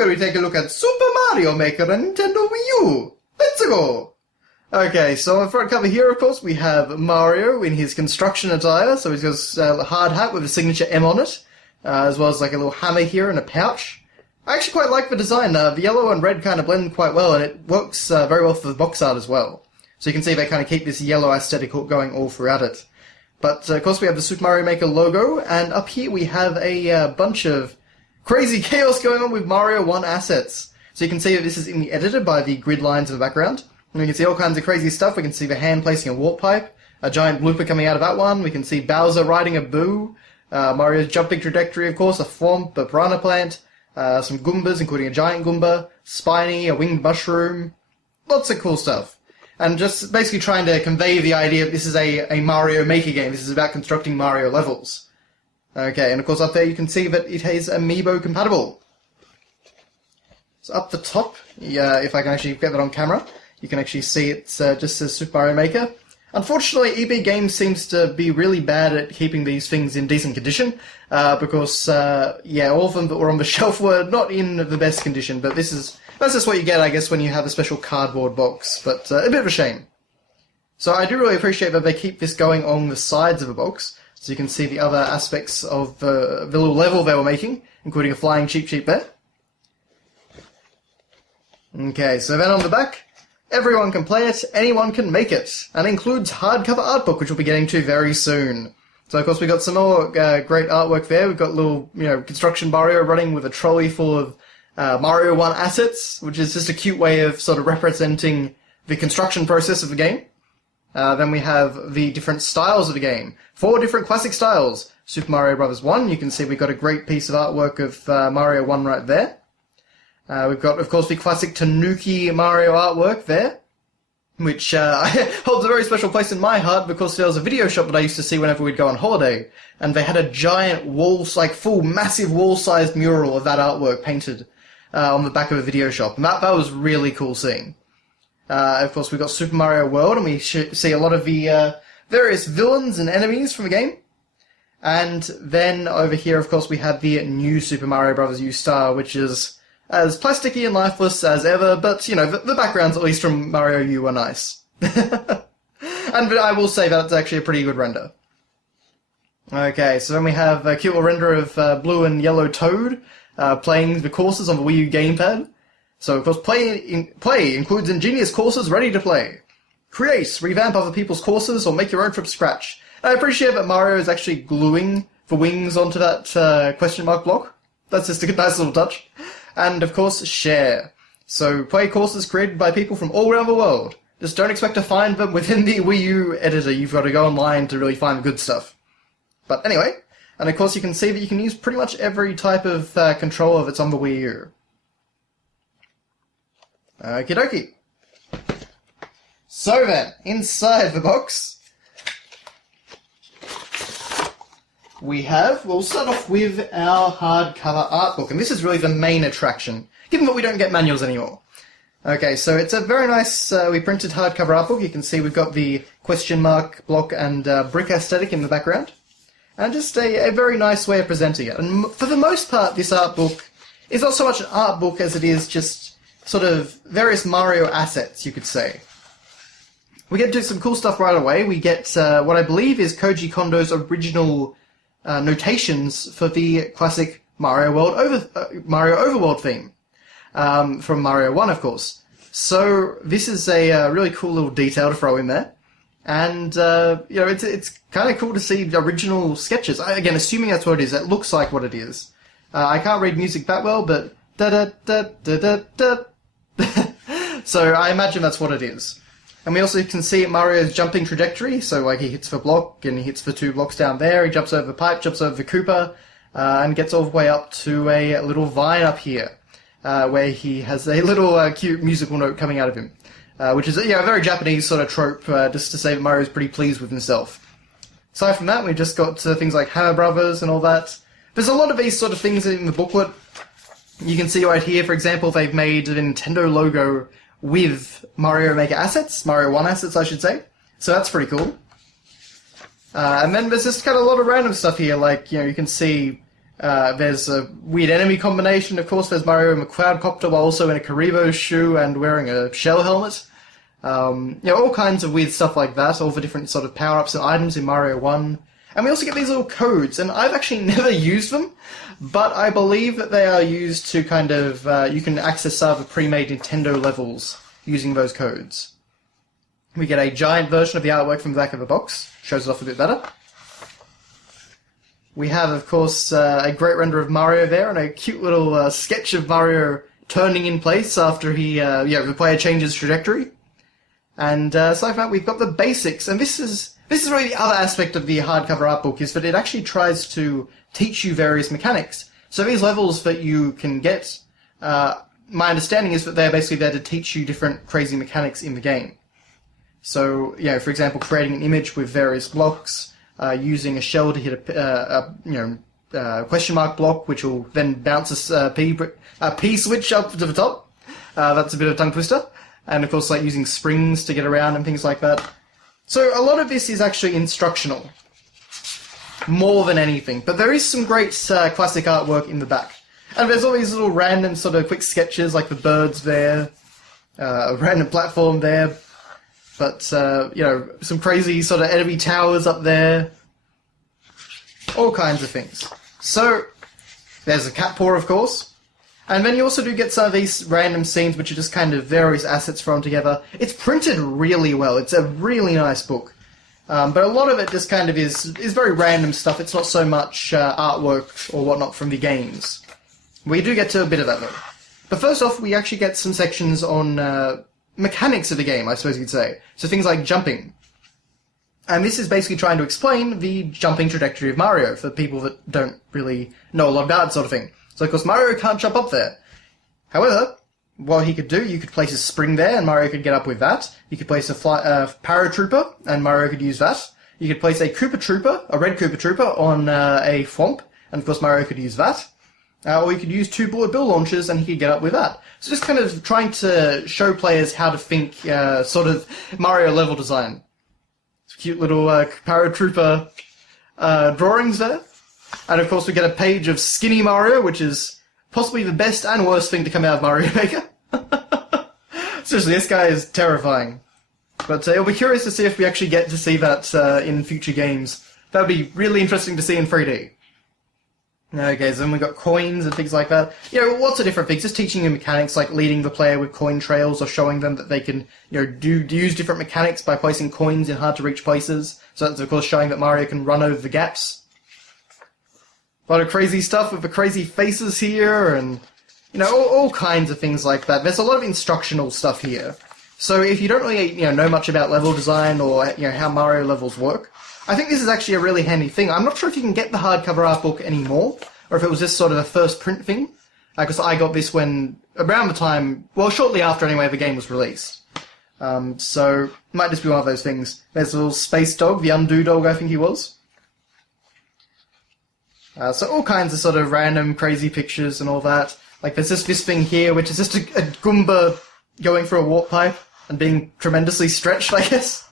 where we take a look at Super Mario Maker and Nintendo Wii U. Let's go! Okay, so on the front cover here, of course, we have Mario in his construction attire. So he's got a hard hat with a signature M on it, as well as like a little hammer here and a pouch. I actually quite like the design. The yellow and red kind of blend quite well, and it works very well for the box art as well. So you can see they kind of keep this yellow aesthetic going all throughout it. But, of course, we have the Super Mario Maker logo, and up here we have a bunch of crazy chaos going on with Mario 1 assets. So you can see that this is in the editor by the grid lines in the background. And we can see all kinds of crazy stuff. We can see the hand placing a warp pipe, a giant blooper coming out of that one. We can see Bowser riding a boo, Mario's jumping trajectory, of course, a thwomp, a piranha plant, some Goombas, including a giant Goomba, Spiny, a winged mushroom. Lots of cool stuff. And just basically trying to convey the idea that this is a Mario Maker game. This is about constructing Mario levels. Okay, and of course up there you can see that it is Amiibo compatible. So up the top, if I can actually get that on camera, you can actually see it just says Super Mario Maker. Unfortunately, EB Games seems to be really bad at keeping these things in decent condition, because, all of them that were on the shelf were not in the best condition, but that's just what you get, I guess, when you have a special cardboard box, but a bit of a shame. So I do really appreciate that they keep this going on the sides of the box, so you can see the other aspects of the little level they were making, including a flying Cheep Cheep there. Okay, so then on the back, everyone can play it, anyone can make it, and includes hardcover artbook, which we'll be getting to very soon. So of course we got some more great artwork there. We've got little, construction Mario running with a trolley full of Mario 1 assets, which is just a cute way of sort of representing the construction process of the game. Then we have the different styles of the game. 4 different classic styles. Super Mario Bros. 1, you can see we've got a great piece of artwork of Mario 1 right there. We've got, of course, the classic Tanuki Mario artwork there, which holds a very special place in my heart because there was a video shop that I used to see whenever we'd go on holiday, and they had a giant full, massive wall-sized mural of that artwork painted on the back of a video shop, and that was really cool seeing. Of course, we've got Super Mario World, and we see a lot of the various villains and enemies from the game. And then over here, of course, we have the new Super Mario Bros. U Star, which is as plasticky and lifeless as ever, but, the backgrounds, at least from Mario U, are nice. And I will say that's actually a pretty good render. Okay, so then we have a cute little render of blue and yellow Toad playing the courses on the Wii U gamepad. So, of course, play includes ingenious courses ready to play. Create, revamp other people's courses, or make your own from scratch. And I appreciate that Mario is actually gluing the wings onto that question mark block. That's just a nice little touch. And, of course, share. So, play courses created by people from all around the world. Just don't expect to find them within the Wii U editor. You've got to go online to really find the good stuff. But anyway, and of course you can see that you can use pretty much every type of controller that's on the Wii U. Okie dokie. So then, inside the box, we'll start off with our hardcover artbook, and this is really the main attraction, given that we don't get manuals anymore. Okay, so it's a very nice, we printed hardcover artbook. You can see we've got the question mark block and brick aesthetic in the background, and just a very nice way of presenting it. And for the most part, this artbook is not so much an artbook as it is just sort of various Mario assets, you could say. We get to some cool stuff right away. We get what I believe is Koji Kondo's original notations for the classic Mario Overworld theme from Mario 1, of course. So this is a really cool little detail to throw in there, and it's kind of cool to see the original sketches. Again, assuming that's what it is, it looks like what it is. I can't read music that well, but da da da da da da. So I imagine that's what it is. And we also can see Mario's jumping trajectory, so like he hits the block, and he hits the 2 blocks down there, he jumps over the pipe, jumps over the Koopa, and gets all the way up to a little vine up here, where he has a little cute musical note coming out of him, which is a very Japanese sort of trope, just to say that Mario's pretty pleased with himself. Aside from that, we've just got things like Hammer Brothers and all that. There's a lot of these sort of things in the booklet. You can see right here, for example, they've made a Nintendo logo with Mario Maker assets, Mario 1 assets, I should say. So that's pretty cool. And then there's just kind of a lot of random stuff here, like, you can see There's a weird enemy combination, of course. There's Mario in a quadcopter while also in a Karibo shoe and wearing a shell helmet. All kinds of weird stuff like that, all the different sort of power-ups and items in Mario 1. And we also get these little codes, and I've actually never used them, but I believe that they are used to kind of, you can access some of the pre-made Nintendo levels using those codes. We get a giant version of the artwork from the back of the box, shows it off a bit better. We have, of course, a great render of Mario there, and a cute little sketch of Mario turning in place after the player changes trajectory. And aside from that, we've got the basics, and this is really the other aspect of the hardcover art book, is that it actually tries to teach you various mechanics. So these levels that you can get, my understanding is that they're basically there to teach you different crazy mechanics in the game. So, for example, creating an image with various blocks, using a shell to hit a question mark block, which will then bounce a P switch up to the top. That's a bit of a tongue twister. And of course, like using springs to get around and things like that. So a lot of this is actually instructional, more than anything. But there is some great classic artwork in the back. And there's all these little random sort of quick sketches, like the birds there, a random platform there, but, some crazy sort of enemy towers up there, all kinds of things. So, there's a cat paw, of course. And then you also do get some of these random scenes which are just kind of various assets thrown together. It's printed really well. It's a really nice book. But a lot of it just kind of is very random stuff. It's not so much artwork or whatnot from the games. We do get to a bit of that, though. But first off, we actually get some sections on mechanics of the game, I suppose you'd say. So things like jumping. And this is basically trying to explain the jumping trajectory of Mario for people that don't really know a lot about it, sort of thing. So, of course, Mario can't jump up there. However, what he could do, you could place a spring there, and Mario could get up with that. You could place a paratrooper, and Mario could use that. You could place a Koopa Trooper, a red Koopa Trooper, on a Thwomp, and of course Mario could use that. Or you could use 2 bullet bill launchers, and he could get up with that. So just kind of trying to show players how to think, sort of Mario level design. Cute little paratrooper drawings there. And of course we get a page of Skinny Mario, which is possibly the best and worst thing to come out of Mario Maker. Seriously, this guy is terrifying. But it'll be curious to see if we actually get to see that in future games. That would be really interesting to see in 3D. Okay, so then we've got coins and things like that. Lots of different things. Just teaching you mechanics, like leading the player with coin trails or showing them that they can, use different mechanics by placing coins in hard-to-reach places. So that's, of course, showing that Mario can run over the gaps. A lot of crazy stuff with the crazy faces here, and, all kinds of things like that. There's a lot of instructional stuff here. So if you don't really, know much about level design or, how Mario levels work, I think this is actually a really handy thing. I'm not sure if you can get the hardcover art book anymore, or if it was just sort of a first print thing. Because I got this around the time, shortly after anyway, the game was released. So, it might just be one of those things. There's a little space dog, the Undo dog, I think he was. So all kinds of sort of random crazy pictures and all that. Like there's just this thing here, which is just a Goomba going through a warp pipe and being tremendously stretched, I guess.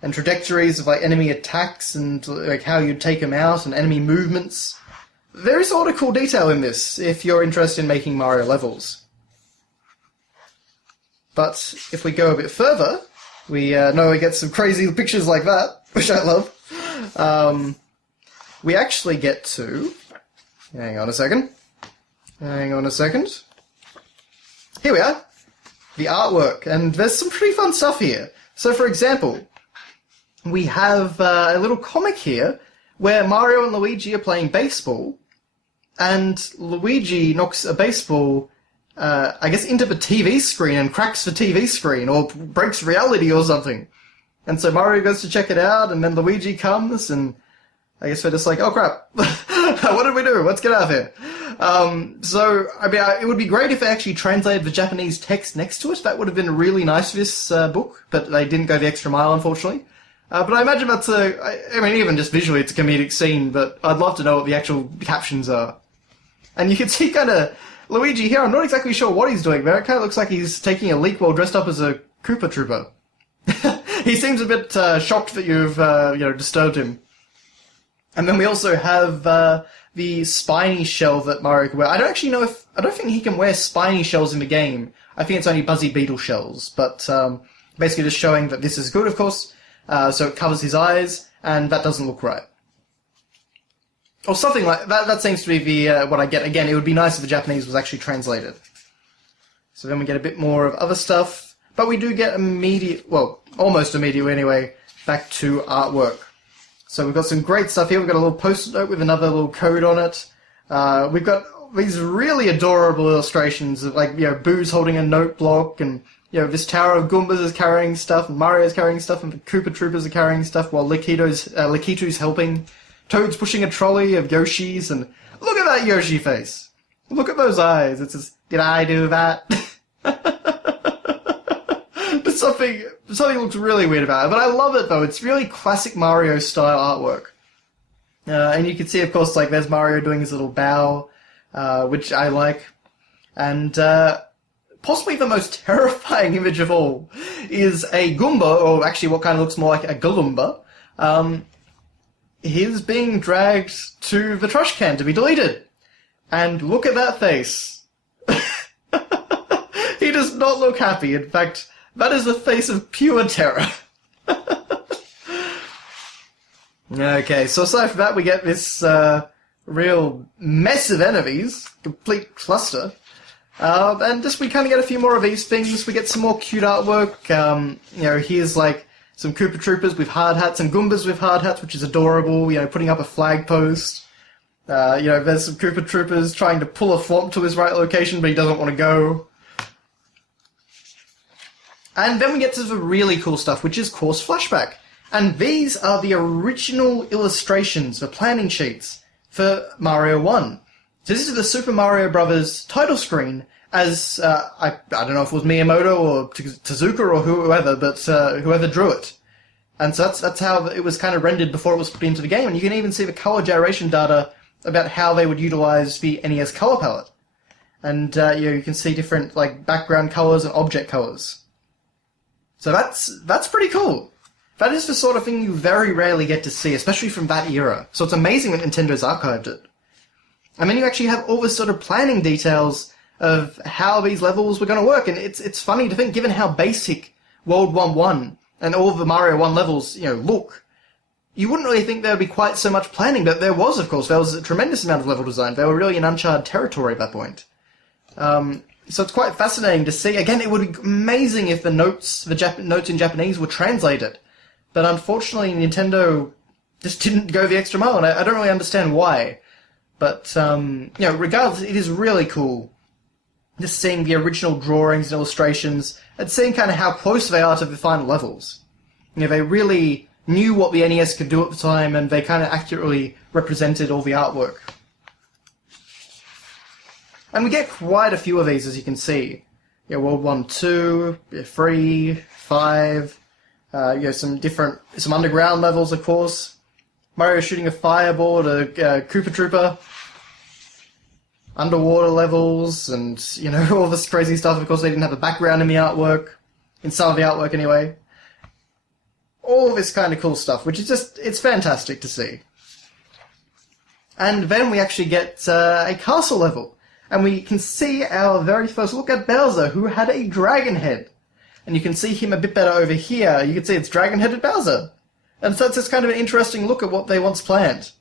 And trajectories of like enemy attacks and like how you'd take them out and enemy movements. There is a lot of cool detail in this if you're interested in making Mario levels. But if we go a bit further, we know we get some crazy pictures like that, which I love. We actually get to... Hang on a second. Here we are. The artwork. And there's some pretty fun stuff here. So, for example, we have a little comic here where Mario and Luigi are playing baseball, and Luigi knocks a baseball, into the TV screen and cracks the TV screen, or breaks reality or something. And so Mario goes to check it out, and then Luigi comes, and I guess they're just like, oh crap, what did we do? Let's get out of here. It would be great if they actually translated the Japanese text next to it. That would have been really nice for this book, but they didn't go the extra mile, unfortunately. But I imagine that's even just visually it's a comedic scene, but I'd love to know what the actual captions are. And you can see kind of Luigi here, I'm not exactly sure what he's doing there. It kind of looks like he's taking a leak while dressed up as a Koopa Trooper. He seems a bit shocked that you've, disturbed him. And then we also have the spiny shell that Mario can wear. I don't think he can wear spiny shells in the game. I think it's only Buzzy Beetle shells, but basically just showing that this is good, of course. So it covers his eyes, and that doesn't look right. Or something like that. That seems to be the what I get. Again, it would be nice if the Japanese was actually translated. So then we get a bit more of other stuff, but we do get almost immediately anyway, back to artwork. So we've got some great stuff here. We've got a little post-it note with another little code on it. We've got these really adorable illustrations of, like, Boo's holding a note block, and, this tower of Goombas is carrying stuff, and Mario's carrying stuff, and the Koopa Troopers are carrying stuff, while Lakitu's helping. Toad's pushing a trolley of Yoshi's, and look at that Yoshi face! Look at those eyes. It's just, did I do that? But something looks really weird about it. But I love it, though. It's really classic Mario-style artwork. And you can see, of course, like, there's Mario doing his little bow, which I like. And possibly the most terrifying image of all is a Goomba, or actually what kind of looks more like a Galumba. He's being dragged to the trash can to be deleted. And look at that face. He does not look happy. In fact, that is the face of pure terror. Okay, so aside from that, we get this real mess of enemies, complete cluster. And just we kind of get a few more of these things. We get some more cute artwork. Here's like some Koopa Troopers with hard hats and Goombas with hard hats, which is adorable. Putting up a flag post. There's some Koopa Troopers trying to pull a Thwomp to his right location, but he doesn't want to go. And then we get to the really cool stuff, which is Course Flashback. And these are the original illustrations, the planning sheets, for Mario 1. So this is the Super Mario Bros. Title screen, as, I don't know if it was Miyamoto or Tezuka or whoever, but whoever drew it. And so that's how it was kind of rendered before it was put into the game. And you can even see the color generation data about how they would utilize the NES color palette. And, you can see different, like, background colors and object colors. So that's pretty cool. That is the sort of thing you very rarely get to see, especially from that era. So it's amazing that Nintendo's archived it. And then you actually have all this sort of planning details of how these levels were going to work. And it's funny to think, given how basic World 1-1 and all of the Mario 1 levels, look, you wouldn't really think there would be quite so much planning, but there was, of course. There was a tremendous amount of level design. They were really in uncharted territory at that point. So it's quite fascinating to see. Again, it would be amazing if the notes in Japanese were translated. But unfortunately, Nintendo just didn't go the extra mile, and I don't really understand why. But, regardless, it is really cool just seeing the original drawings and illustrations and seeing kind of how close they are to the final levels. They really knew what the NES could do at the time, and they kind of accurately represented all the artwork. And we get quite a few of these, as you can see. World 1, 2, 3, 5, some underground levels, of course. Mario shooting a fireball at a Koopa Trooper. Underwater levels, and, all this crazy stuff. Of course, they didn't have a background in the artwork. In some of the artwork, anyway. All this kind of cool stuff, which is it's fantastic to see. And then we actually get a castle level. And we can see our very first look at Bowser, who had a dragon head. And you can see him a bit better over here. You can see it's dragon-headed Bowser. And so it's just kind of an interesting look at what they once planned.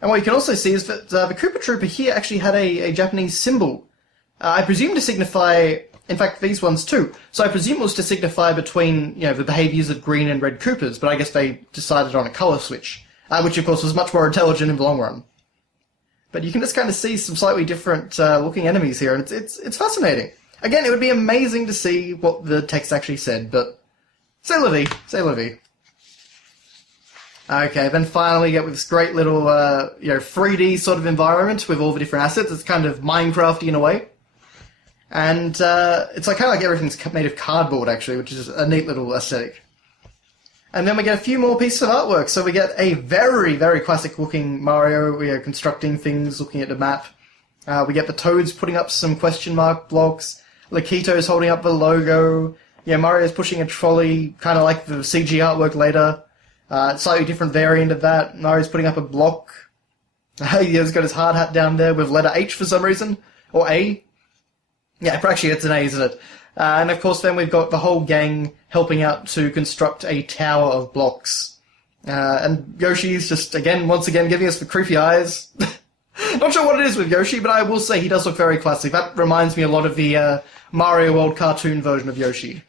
And what you can also see is that the Koopa Trooper here actually had a Japanese symbol. I presume to signify, in fact, these ones too. So I presume it was to signify between, the behaviours of green and red Koopas, but I guess they decided on a colour switch, which of course was much more intelligent in the long run. But you can just kind of see some slightly different looking enemies here, and it's fascinating. Again, it would be amazing to see what the text actually said, but c'est la vie, c'est la vie. Okay, then finally we get this great little 3D sort of environment with all the different assets. It's kind of Minecrafty in a way. And it's kind of like everything's made of cardboard, actually, which is a neat little aesthetic. And then we get a few more pieces of artwork. So we get a very, very classic-looking Mario. We are constructing things, looking at the map. We get the Toads putting up some question mark blocks. Lakito's holding up the logo. Mario's pushing a trolley, kind of like the CG artwork later. Slightly different variant of that. Mario's putting up a block. He's got his hard hat down there with letter H for some reason. Or A. Yeah, actually it's an A, isn't it? And of course then we've got the whole gang helping out to construct a tower of blocks. And Yoshi's just, once again, giving us the creepy eyes. Not sure what it is with Yoshi, but I will say he does look very classic. That reminds me a lot of the Mario World cartoon version of Yoshi.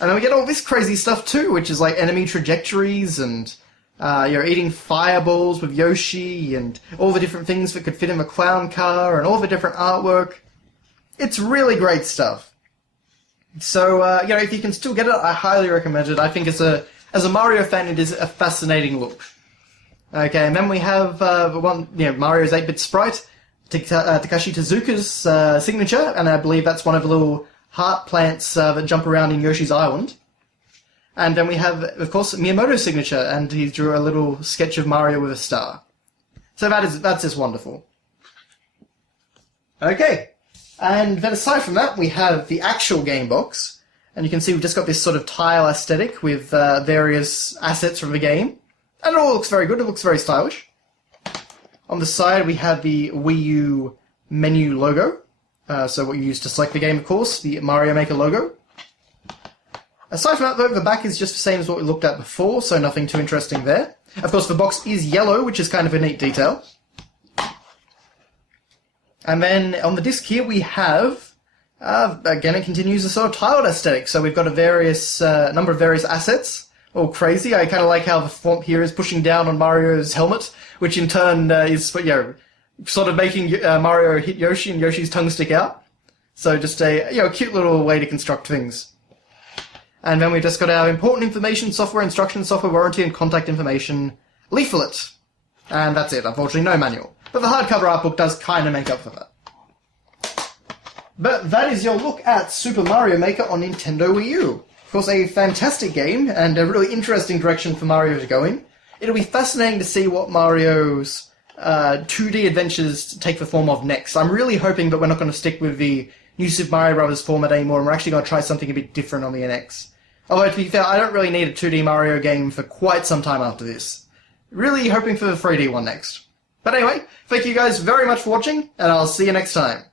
And then we get all this crazy stuff too, which is like enemy trajectories and you're eating fireballs with Yoshi and all the different things that could fit in the clown car and all the different artwork. It's really great stuff. So, if you can still get it, I highly recommend it. I think as a Mario fan, it is a fascinating look. Okay, and then we have the one, Mario's 8-bit sprite, Takashi Tezuka's signature, and I believe that's one of the little heart plants that jump around in Yoshi's Island. And then we have, of course, Miyamoto's signature, and he drew a little sketch of Mario with a star. So that's just wonderful. Okay, and then aside from that, we have the actual game box, and you can see we've just got this sort of tile aesthetic with various assets from the game. And it all looks very good, it looks very stylish. On the side we have the Wii U menu logo, so what you use to select the game, of course, the Mario Maker logo. Aside from that, though, the back is just the same as what we looked at before, so nothing too interesting there. Of course, the box is yellow, which is kind of a neat detail. And then on the disc here we have, again, it continues the sort of tiled aesthetic, so we've got a number of various assets. All crazy. I kind of like how the font here is pushing down on Mario's helmet, which in turn is, sort of making Mario hit Yoshi and Yoshi's tongue stick out. So just a, cute little way to construct things. And then we've just got our important information, software instructions, software warranty, and contact information leaflet. And that's it. Unfortunately, no manual. But the hardcover art book does kind of make up for that. But that is your look at Super Mario Maker on Nintendo Wii U. Of course, a fantastic game, and a really interesting direction for Mario to go in. It'll be fascinating to see what Mario's 2D adventures take the form of next. I'm really hoping that we're not going to stick with the New Super Mario Bros. Format anymore, and we're actually going to try something a bit different on the NX. Although, to be fair, I don't really need a 2D Mario game for quite some time after this. Really hoping for the 3D one next. But anyway, thank you guys very much for watching, and I'll see you next time.